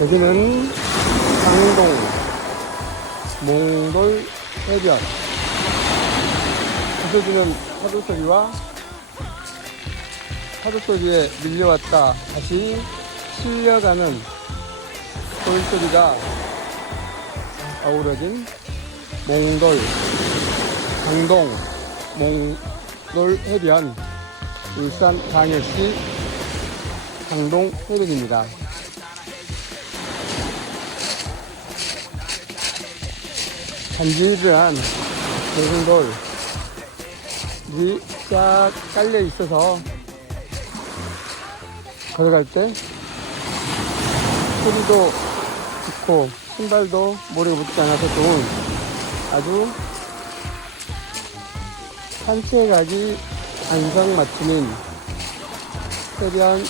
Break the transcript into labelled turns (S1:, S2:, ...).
S1: 여기는 강동 몽돌 해변 부서지는 파도 소리와 파도 소리에 밀려왔다 다시 실려가는 돌소리가 어우러진 몽돌 강동 몽돌 해변 울산 광역시 강동 해변입니다. 간질간질한 대승돌이 쫙 깔려 있어서 걸어갈 때 소리도 좋고 신발도 모래 묻지 않아서 좋은 아주 산책하기 안성 맞춤인 해변